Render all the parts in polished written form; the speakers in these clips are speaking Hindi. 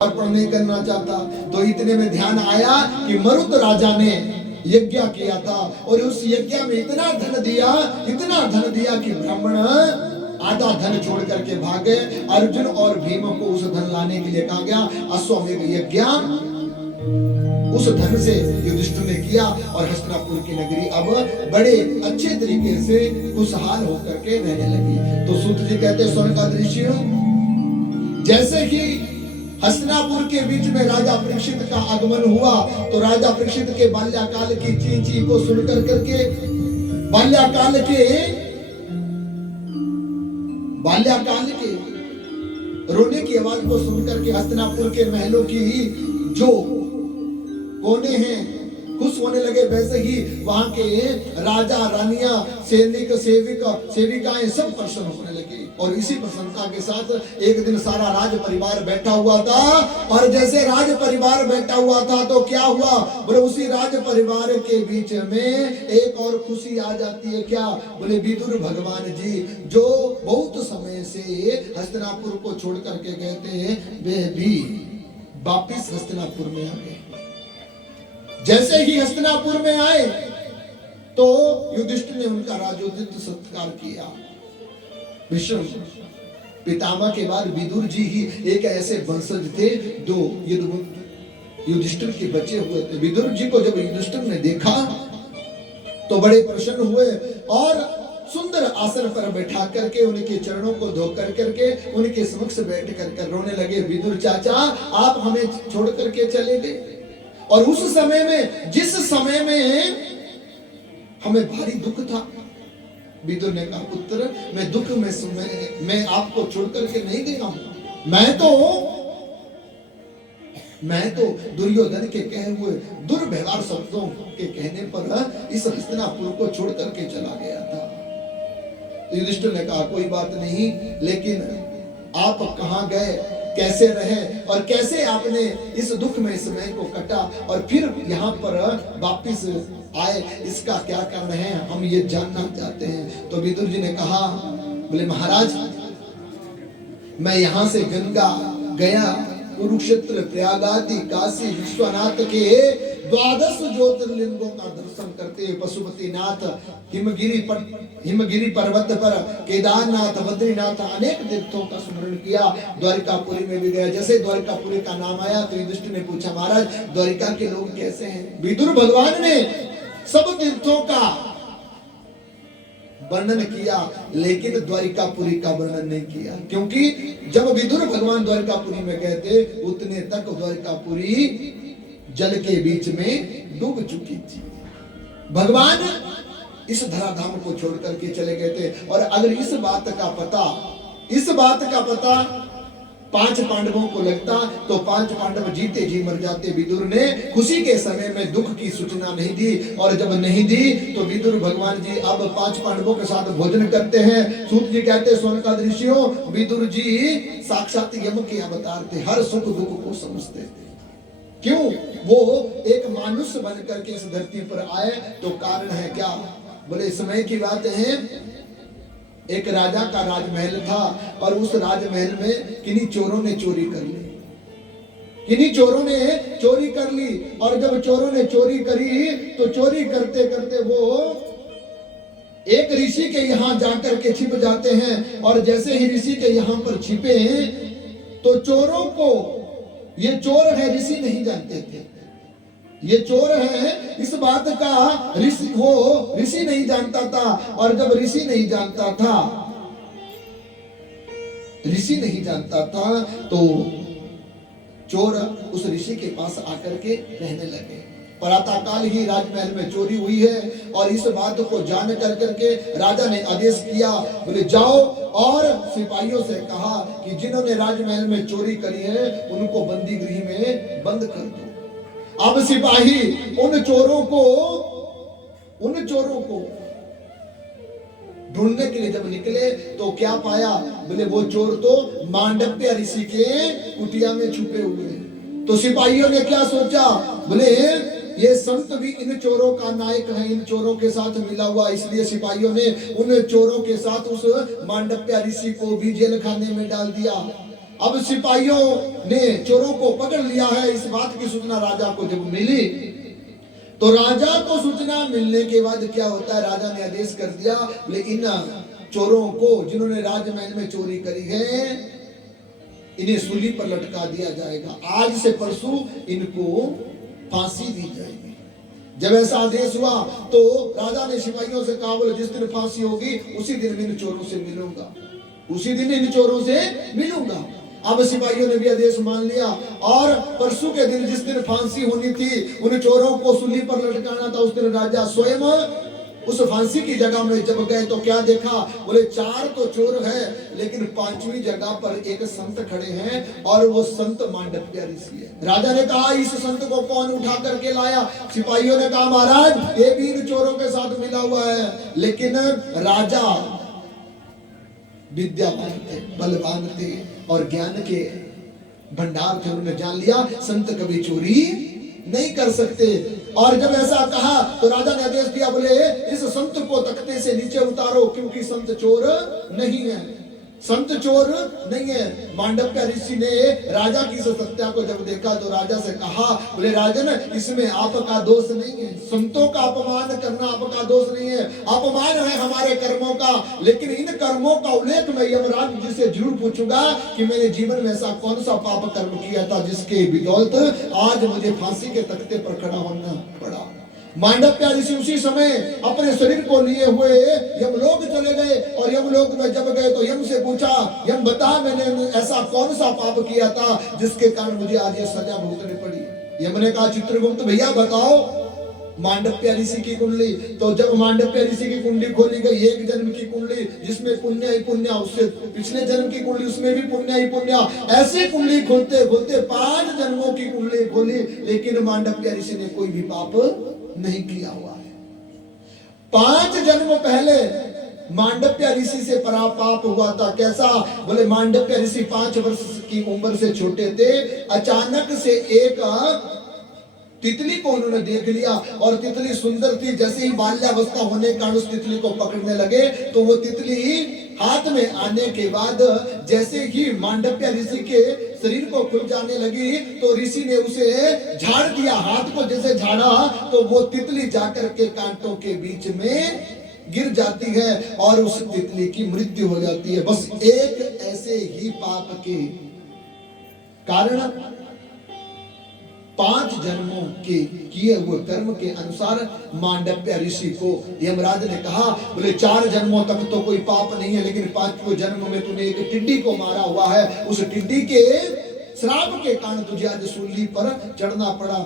अर्पण नहीं करना चाहता। तो इतने में ध्यान आया कि मरुत राजा ने यज्ञ किया था और उस यज्ञ में इतना धन दिया कि ब्राह्मण आधा धन छोड़ करके भागे। अर्जुन और भीम को उस धन लाने के लिए कहा गया। अश्वमेध यज्ञ उस धन से युधिष्ठिर ने किया और हस्तिनापुर की नगरी अब बड़े अच्छे तरीके से खुशहाल होकर के रहने लगी। तो सूत जी कहते स्वर्ग का दृश्य जैसे कि हस्तिनापुर के बीच में राजा परीक्षित का आगमन हुआ तो राजा परीक्षित के बाल्याकाल की चींची को सुनकर करके बाल्याकाल के रोने की आवाज को सुनकर के हस्तिनापुर के महलों की जो कोने हैं खुश होने लगे। वैसे ही वहां के राजा रानियां सैनिक सेविकाएं सब प्रसन्न होने लगे। और इसी प्रसन्नता के साथ एक दिन सारा राज परिवार बैठा हुआ था। और जैसे राज परिवार बैठा हुआ था तो क्या हुआ बोले उसी राज परिवार के बीच में एक और खुशी आ जाती है। क्या बोले विदुर भगवान जी जो बहुत समय से हस्तिनापुर को छोड़ करके गए थे वे भी वापिस हस्तिनापुर में आ गए। जैसे ही हस्तिनापुर में आए तो युधिष्ठिर ने उनका राजोचित सत्कार किया। भीष्म पितामह के बाद विदुर जी ही एक ऐसे वंशज थे जो युधिष्ठिर के बचे हुए थे। विदुर जी को जब युधिष्ठिर ने देखा तो बड़े प्रसन्न हुए और सुंदर आसन पर बैठा करके उनके चरणों को धो करके उनके समक्ष बैठ कर रोने लगे। विदुर चाचा आप हमें छोड़ करके चले गए और उस समय में जिस समय में हमें भारी दुख था। विदुर ने कहा पुत्र मैं दुख में मैं आपको छोड़ करके नहीं गया हूं। मैं तो दुर्योधन के कहे हुए दुर्व्यवहार शब्दों के कहने पर इस हस्तिनापुर को छोड़ करके चला गया था। तो युधिष्ठिर ने कहा कोई बात नहीं, लेकिन आप कहां गए, कैसे रहे और कैसे आपने इस दुख में समय को कटा और फिर यहाँ पर वापिस आए, इसका क्या कारण है हम ये जानना चाहते हैं। तो विदुर जी ने कहा बोले महाराज मैं यहाँ से गंगा गया कुरुक्षेत्र प्रयागादि काशी विश्वनाथ के 12 ज्योतिर्लिंगों का दर्शन करते हुए पशुपतिनाथ हिमगिरी पर्वत पर केदारनाथ बद्रीनाथ अनेक तीर्थों का स्मरण किया। द्वारिकापुरी में भी गया। जैसे द्वारिकापुरी का नाम आया तो युधिष्ठिर ने पूछा महाराज द्वारिका के लोग कैसे हैं। विदुर भगवान ने सब तीर्थों का वर्णन किया लेकिन द्वारिकापुरी का वर्णन नहीं किया, क्योंकि जब विदुर भगवान द्वारिकापुरी में गए थे उतने तक द्वारिकापुरी जल के बीच में डूब चुकी थी। भगवान इस धराधाम को छोड़ करके चले गए थे। और अगर इस बात का पता 5 पांडवों को लगता तो 5 पांडव जीते जी मर जाते। विदुर ने खुशी के समय में दुख की सूचना नहीं दी और जब नहीं दी तो विदुर भगवान जी अब 5 पांडवों के साथ भोजन करते हैं। सूत जी कहते स्वर्ण का दृश्यों विदुर जी साक्षात यम के अवतार थे, हर सुख दुख को समझते थे। क्यों वो एक मनुष्य बन करके इस धरती पर आए तो कारण है क्या बोले समय की बात है। एक राजा का राजमहल था और उस राजमहल में किन्हीं चोरों ने चोरी कर ली और जब चोरों ने चोरी करी तो चोरी करते करते वो एक ऋषि के यहाँ जाकर के छिप जाते हैं। और जैसे ही ऋषि के यहाँ पर छिपे तो चोरों को ये चोर है ऋषि नहीं जानते थे, ये चोर है इस बात का ऋषि नहीं जानता था। और जब ऋषि नहीं जानता था तो चोर उस ऋषि के पास आकर के रहने लगे। प्रातःकाल ही राजमहल में चोरी हुई है और इस बात को जान करके राजा ने आदेश किया बोले जाओ और सिपाहियों से कहा कि जिन्होंने राजमहल में चोरी करी है उनको बंदी गृह में बंद कर दो। अब सिपाही उन चोरों को ढूंढने के लिए जब निकले तो क्या पाया बोले वो चोर तो मांडव्य ऋषि के कुटिया में छुपे हुए। तो सिपाहियों ने क्या सोचा बोले ये संत भी इन चोरों का नायक है, इन चोरों के साथ मिला हुआ, इसलिए सिपाहियों ने उन चोरों के साथ उस मांडव्य ऋषि को भी जेल खाने में डाल दिया। अब सिपाहियों ने चोरों को पकड़ लिया है। इस बात की सूचना राजा को जब मिली तो राजा को सूचना मिलने के बाद क्या होता है, राजा ने आदेश कर दिया बोले इन चोरों को जिन्होंने राजमहल में चोरी करी है इन्हें सूली पर लटका दिया जाएगा। आज से परसों इनको फांसी दी जाएगी। जब ऐसा आदेश हुआ तो राजा ने सिपाहियों से कहा बोले जिस दिन फांसी होगी उसी दिन इन चोरों से मिलूंगा, उसी दिन इन चोरों से मिलूंगा। अब सिपाहियों ने भी आदेश मान लिया और परसों के दिन जिस दिन फांसी होनी थी, उन चोरों को सूली पर लटकाना था, उस दिन राजा स्वयं उस फांसी की जगह में जब गए तो क्या देखा, बोले 4 तो चोर है लेकिन 5वीं जगह पर एक संत खड़े हैं और वो संत मांडव्य ऋषि है। राजा ने कहा इस संत को कौन उठा करके लाया? सिपाहियों ने कहा महाराज ये भी इन चोरों के साथ मिला हुआ है। लेकिन राजा विद्यावान थे, बलवान थे और ज्ञान के भंडार थे। उन्होंने जान लिया संत कभी चोरी नहीं कर सकते। और जब ऐसा कहा तो राजा ने आदेश दिया बोले इस संत को तख्ते से नीचे उतारो क्योंकि संत चोर नहीं है, संत चोर नहीं है। मांडव्य ऋषि ने राजा की इस हत्या को जब देखा तो राजा से कहा बोले राजन इसमें आपका दोष नहीं है, संतों का अपमान करना आपका दोष नहीं है, अपमान है हमारे कर्मों का। लेकिन इन कर्मों का उल्लेख मैं यमराज जी से जरूर पूछूंगा कि मैंने जीवन में ऐसा कौन सा पाप कर्म किया था जिसके बदौलत आज मुझे फांसी के तख्ते पर खड़ा होना पड़ा। मांडव्य ऋषि उसी समय अपने शरीर को लिए हुए यमलोक चले गए और यमलोक में जब गए तो यम से पूछा यम बता मैंने ऐसा कौन सा पाप किया था जिसके कारण मुझे आज ये सजा भुगतनी पड़ी। यम ने कहा चित्रगुप्त भैया बताओ मांडव्य ऋषि की कुंडली। तो जब मांडव्य ऋषि की कुंडली खोली गई, एक जन्म की कुंडली जिसमें पुण्य ही पुण्य, उससे पिछले जन्म की कुंडली उसमें भी पुण्य ही पुण्य, ऐसी कुंडली खोलते खोलते 5 जन्मों की कुंडली खोली लेकिन मांडव्य ऋषि ने कोई भी पाप नहीं किया हुआ है। 5 जन्म पहले मांडव्य ऋषि से परापाप हुआ था। कैसा? बोले मांडव्य ऋषि 5 वर्ष की उम्र से छोटे थे, अचानक से एक तितली को उन्होंने देख लिया और तितली सुंदर थी। जैसे ही बाल्यावस्था होने के कारण उस तितली को पकड़ने लगे तो वो तितली हाथ में आने के बाद जैसे ही मांडव्य ऋषि के शरीर को खुल जाने लगी तो ऋषि ने उसे झाड़ दिया। हाथ को जैसे झाड़ा तो वो तितली जाकर के कांटों के बीच में गिर जाती है और उस तितली की मृत्यु हो जाती है। बस एक ऐसे ही पाप के कारण 5 जन्मों के किए हुए कर्म के अनुसार मांडव्य ऋषि को यमराज ने कहा बोले 4 जन्मों तक तो कोई पाप नहीं है लेकिन 5वें जन्म में तूने एक टिड्डी को मारा हुआ है, उस टिड्डी के श्राप के कारण तुझे आज सूली पर चढ़ना पड़ा।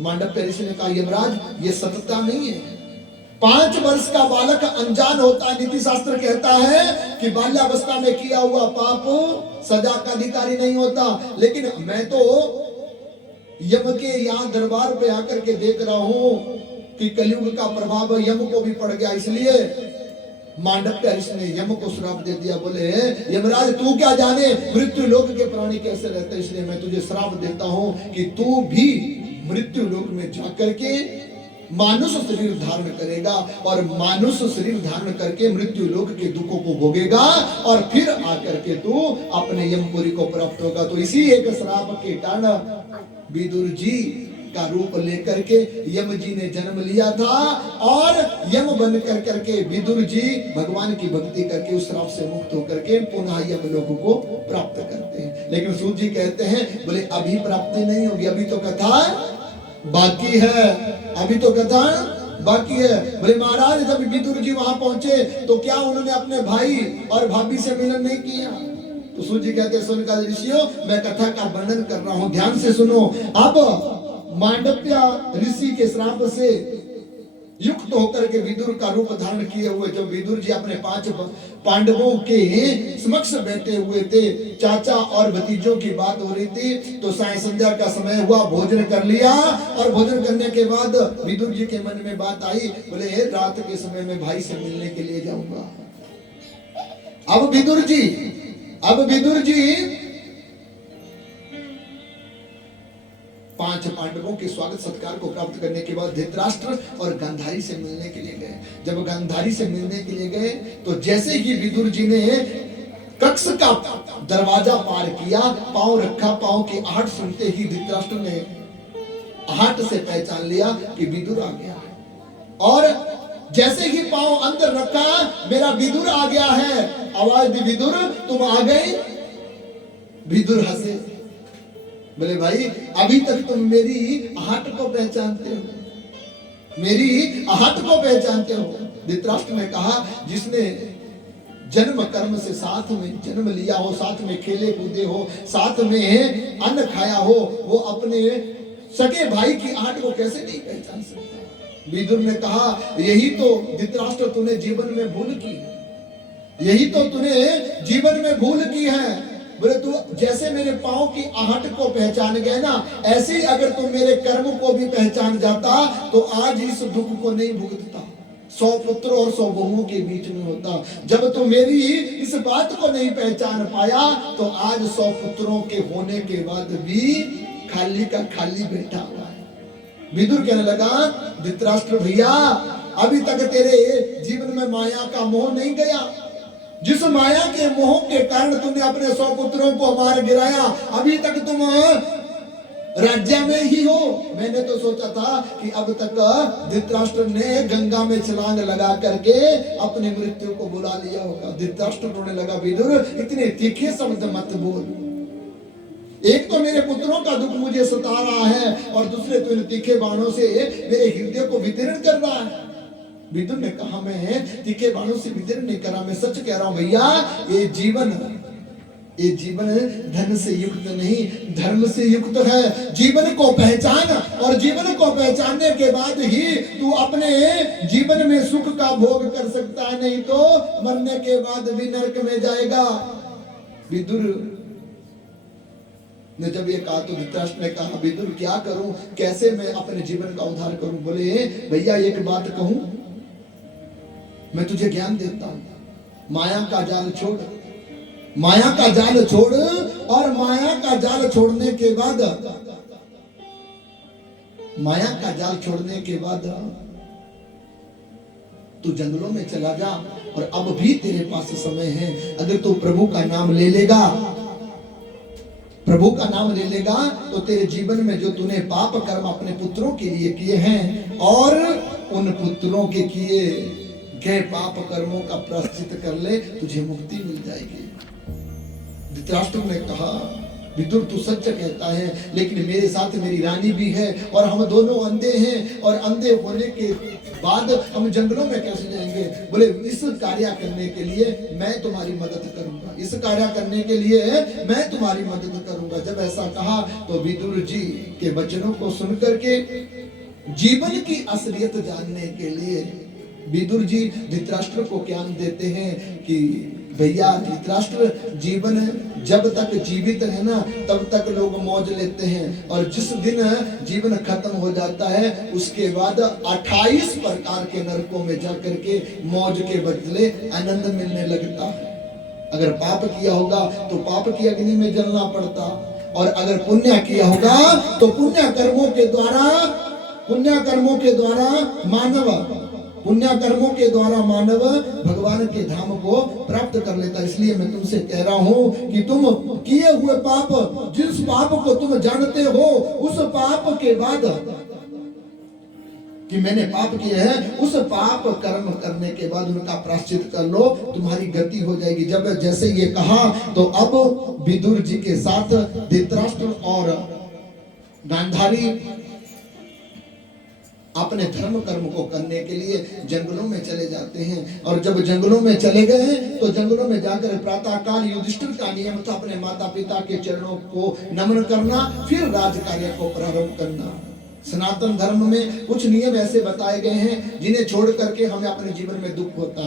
मांडव्य ऋषि ने कहा यमराज ये सत्यता नहीं है। 5 वर्ष का बालक अनजान होता है। नीति शास्त्र कहता है कि बाल्यावस्था में किया हुआ पाप सजा का अधिकारी नहीं होता। लेकिन मैं तो यम के यहाँ दरबार पे आकर के देख रहा हूं कि कलयुग का प्रभाव यम को भी पड़ गया, इसलिए मांडव्य ऋषि ने यम को श्राप दे दिया। बोले यमराज तू क्या जाने मृत्यु लोक के प्राणी कैसे रहते, इसलिए मैं तुझे श्राप देता हूं कि तू भी मृत्यु लोक में जाकर के मानुष शरीर धारण करेगा और मानुष शरीर धारण करके मृत्यु लोक के दुखों को भोगेगा और फिर आकर के तू अपने यमपुरी को प्राप्त होगा। तो इसी एक श्राप के कारण विदुर जी का रूप लेकर के यम जी ने जन्म लिया था और यम बन कर करके विदुर जी भगवान की भक्ति करके उस श्राप से मुक्त होकर के पुनः यमलोक को प्राप्त करते हैं। लेकिन सूत जी कहते हैं बोले अभी प्राप्ति नहीं होगी, अभी तो कथा बाकी है, अभी तो कथा बाकी है। बोले महाराज जब विदुर जी वहां पहुंचे तो क्या उन्होंने अपने भाई और भाभी से मिलन नहीं किया? तो सूत जी कहते सुन का ऋषियों मैं कथा का वर्णन कर रहा हूं, ध्यान से सुनो। अब मांडव्य ऋषि के श्राप से युक्त होकर के विदुर का रूप धारण किए हुए जब विदुर जी अपने 5 पांडवों के समक्ष बैठे हुए थे, चाचा और भतीजों की बात हो रही थी, तो साय संध्या का समय हुआ, भोजन कर लिया और भोजन करने के बाद विदुर जी के मन में बात आई, बोले रात के समय में भाई से मिलने के लिए जाऊंगा। अब विदुर जी 5 पांडवों के स्वागत सत्कार को प्राप्त करने के बाद धृतराष्ट्र और गांधारी से मिलने के लिए गए। जब गांधारी से मिलने के लिए गए तो जैसे ही विदुर जी ने कक्ष का दरवाजा पार किया, पांव रखा, पांव की आहट सुनते ही धृतराष्ट्र ने आहट से पहचान लिया कि विदुर आ गया है। और जैसे ही पांव अंदर रखा, मेरा विदुर आ गया है, आवाज दी, विदुर तुम आ गए। विदुर हंसे, बोले भाई अभी तक तुम मेरी आहट को पहचानते हो, मेरी आहट को पहचानते हो। धृतराष्ट्र ने कहा, जिसने जन्म कर्म से साथ में जन्म लिया हो, साथ में खेले कूदे हो, साथ में अन्न खाया हो, वो अपने सगे भाई की आहट को कैसे नहीं पहचान सकता। विदुर ने कहा, यही तो धृतराष्ट्र तूने जीवन में भूल की, यही तो तूने जीवन में भूल की है। बोले तू जैसे मेरे पांव की आहट को पहचान गए ना, ऐसे ही अगर तू मेरे कर्म को भी पहचान जाता तो आज इस दुख को नहीं भुगतता, 100 पुत्र और 100 बहुओं के बीच में होता। जब तू मेरी इस बात को नहीं पहचान पाया तो आज 100 पुत्रों के होने के बाद भी खाली का खाली बैठा हुआ है। विदुर कहने लगा, धृतराष्ट्र भैया अभी तक तेरे जीवन में माया का मोह नहीं गया, जिस माया के मोह के कारण तुमने अपने 100 पुत्रों को मार गिराया, अभी तक तुम राज्य में ही हो। मैंने तो सोचा था कि अब तक धृतराष्ट्र ने गंगा में छलांग लगा करके अपनी मृत्यु को बुला लिया होगा। धृतराष्ट्र रोने लगा, विदुर इतने तीखे शब्द मत बोल, एक तो मेरे पुत्रों का दुख मुझे सता रहा है और दूसरे तो इन तीखे बाणों से मेरे हृदय को विदीर्ण कर रहा है। विदुर ने कहा, मैं तीखे बाणों से विदीर्ण नहीं कर रहा, मैं सच कह रहा हूं भैया, ये जीवन धन से युक्त नहीं, धर्म से युक्त है। जीवन को पहचान, और जीवन को पहचानने के बाद ही तू अपने जीवन में सुख का भोग कर सकता है, नहीं तो मरने के बाद भी नरक में जाएगा। विदुर ने जब ये कहा तो धृतराष्ट्र ने कहा, विदुर क्या करूं, कैसे मैं अपने जीवन का उद्धार करूं। बोले, भैया एक बात कहूं, मैं तुझे ज्ञान देता हूं, माया का जाल छोड़, माया का जाल छोड़, और माया का जाल छोड़ने के बाद, माया का जाल छोड़ने के बाद तू जंगलों में चला जा, और अब भी तेरे पास समय है। अगर तू प्रभु का नाम ले लेगा, प्रभु का नाम ले लेगा, तो तेरे जीवन में जो तूने पाप कर्म अपने पुत्रों के लिए किए हैं और उन पुत्रों के किए गए पाप कर्मों का प्रायश्चित कर ले, तुझे मुक्ति मिल जाएगी। धृतराष्ट्र ने कहा, विदुर तू सच कहता है, लेकिन मेरे साथ मेरी रानी भी है और हम दोनों अंधे हैं, और अंधे होने के बाद हम जंगलों में कैसे जाएंगे। बोले, इस कार्य करने के लिए मैं तुम्हारी मदद करूंगा, इस कार्य करने के लिए मैं तुम्हारी मदद करूंगा। जब ऐसा कहा तो विदुर जी के वचनों को सुनकर के जीवन की असलियत जानने के लिए विदुर जी धृतराष्ट्र को ज्ञान देते हैं कि भैया धृतराष्ट्र, जीवन जब तक जीवित है ना तब तक लोग मौज लेते हैं, और जिस दिन जीवन खत्म हो जाता है उसके बाद 28 प्रकार के नरकों में जाकर के मौज के बदले आनंद मिलने लगता है। अगर पाप किया होगा तो पाप की अग्नि में जलना पड़ता, और अगर पुण्य किया होगा तो पुण्य कर्मों के द्वारा मानव भगवान के धाम को प्राप्त कर लेता। इसलिए मैं तुमसे कह रहा हूं कि तुम किए हुए पाप, जिस पाप को तुम जानते हो, उस पाप के बाद कि मैंने पाप किए हैं, उस पाप कर्म करने के बाद उनका प्रायश्चित कर लो, तुम्हारी गति हो जाएगी। जब जैसे ये कहा तो अब विदुर जी के साथ धृतराष्ट्र और गांधारी अपने धर्म कर्म को करने के लिए जंगलों में चले जाते हैं। और जब जंगलों में चले गए तो जंगलों में जाकर प्रातः काल युधिष्ठिर का नियम था अपने माता पिता के चरणों को नमन करना, फिर राज कार्य को प्रारंभ करना। सनातन धर्म में कुछ नियम ऐसे बताए गए हैं जिन्हें छोड़ करके हमें अपने जीवन में दुख होता है।